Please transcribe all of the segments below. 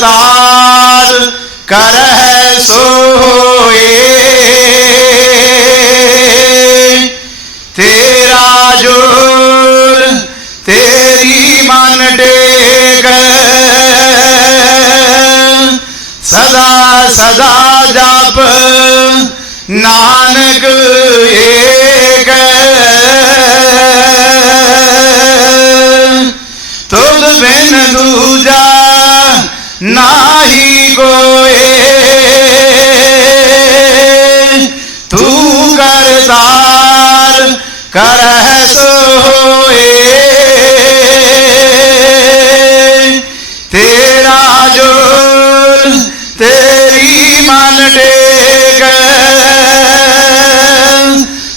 ਕਰਤਾਰ ਕਰਹਿ ਸੋਏ। ਤੇਰਾ ਜੋਰ ਤੇਰੀ ਮਨ ਟੇਕ। ਸਦਾ ਸਦਾ ਜਪ ਨਾਨਕ ਏਕ ਮਨ ਟੇਕ।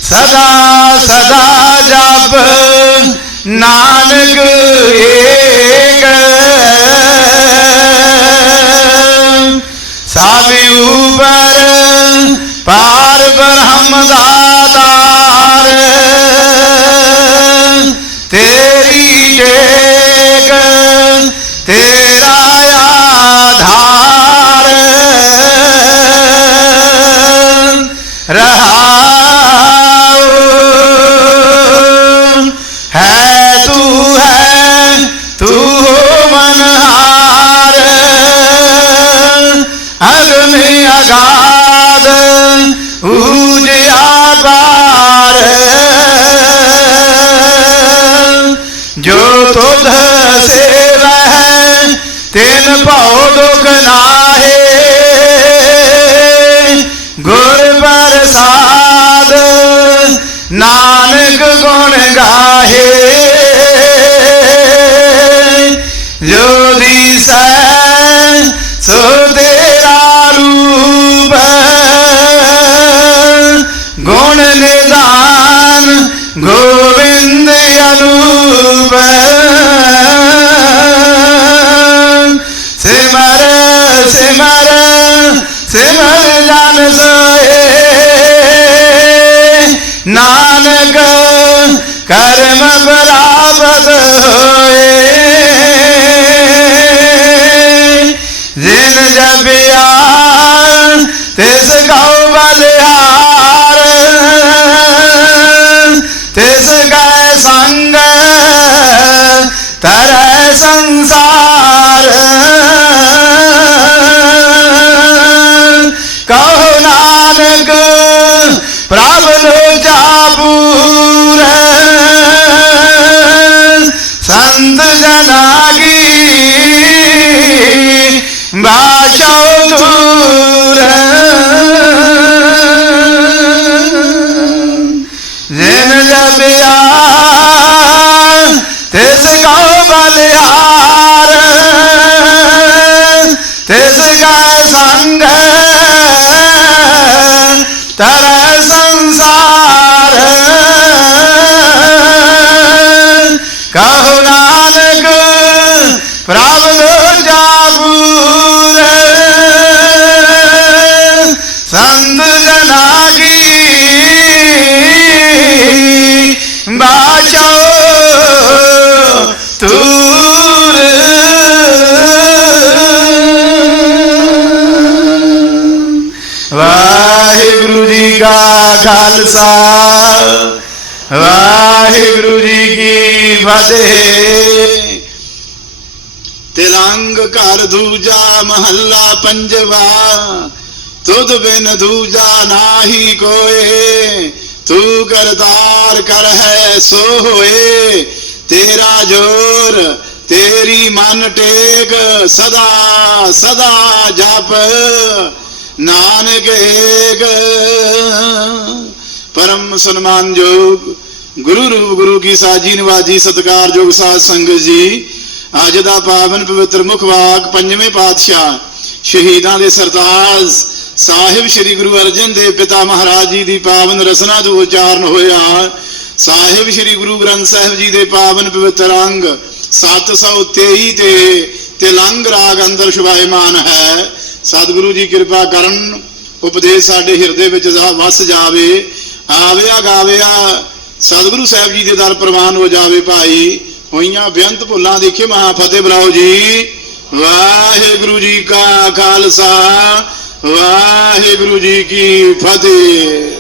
ਸਦਾ ਸਦਾ ਜਪ ਨਾਨਕ ਏਕ। ਸਭ ਉਪਰ ਪਾਰ ਬ੍ਰਹਮ ਦਾਤਾਰ ਜੋ ਤੁਧ ਸੇਵੈ। ਤਿਨ ਭਉ ਦੁਖ ਨਾਹੇ सिमर सिमर सिमर जान सोए। नानक कर्म बराबर होए। जिन जबिया तिस गौ told her Then I be There's a guy by the There's a Khalsa. Waheguru ji ਕੀ ਫਤਿਹ। ਤਿਲੰਗ ਘਰ ਦੂਜਾ ਮਹੱਲਾ ਪੰਜਵਾ। ਤੁਧ ਬਿਨ ਦੂਜਾ ਨਾਹੀ ਕੋਏ। ਤੂੰ ਕਰਤਾਰ ਕਰ ਹੈ ਸੋ ਹੋਏ। ਤੇਰਾ ਜੋਰ, ਤੇਰੀ ਮਨ ਟੇਕ ਸਦਾ ਸਦਾ ਜਪ। ਨਾਨਕ ਏਕ, ਪਰਮ ਸਨਮਾਨਯੋਗ ਗੁਰੂ ਰੂਪ, ਗੁਰੂ ਕੀ ਸਾਜੀ, ਨਿਵਾਜੀ ਸਤਿਕਾਰਯੋਗ ਸਾਧ ਸੰਗਤ ਜੀ, ਅੱਜ ਦਾ ਪਾਵਨ ਪਵਿੱਤਰ ਮੁਖਵਾਕ ਪੰਜਵੇਂ ਪਾਤਸ਼ਾਹ, ਸ਼ਹੀਦਾਂ ਦੇ ਸਰਤਾਜ, ਸਾਹਿਬ ਸ੍ਰੀ ਗੁਰੂ ਅਰਜਨ ਦੇਵ ਪਿਤਾ ਮਹਾਰਾਜ ਜੀ ਦੀ ਪਾਵਨ ਰਸਨਾ ਤੋਂ ਉਚਾਰਨ ਹੋਇਆ, ਸਾਹਿਬ ਸ੍ਰੀ ਗੁਰੂ ਗ੍ਰੰਥ ਸਾਹਿਬ ਜੀ ਦੇ ਪਾਵਨ ਪਵਿੱਤਰ ਅੰਗ 723 ਤੇ ਤਿਲੰਗ ਰਾਗ ਅੰਦਰ ਸ਼ੁਭਾਇਮਾਨ ਹੈ ਸਤਿਗੁਰੂ ਜੀ ਕਿਰਪਾ ਕਰਨ, ਉਪਦੇਸ਼ ਸਾਡੇ ਹਿਰਦੇ ਵਿੱਚ ਜਾ ਵਸ ਜਾਵੇ, ਆਵਿਆ ਗਾਵਿਆ, ਸਤਿਗੁਰੂ ਸਾਹਿਬ ਜੀ ਦੇ ਦਰ ਪ੍ਰਵਾਨ ਹੋ ਜਾਵੇ ਭਾਈ। ਹੋਈਆਂ ਬੇਅੰਤ ਭੁੱਲਾਂ ਦੇਖੇ ਮਹਾ ਫਤਿਹ ਬਰਾਓ ਜੀ। ਵਾਹਿਗੁਰੂ ਜੀ ਕਾ ਖਾਲਸਾ, ਵਾਹਿਗੁਰੂ ਜੀ ਕੀ ਫਤਿਹ।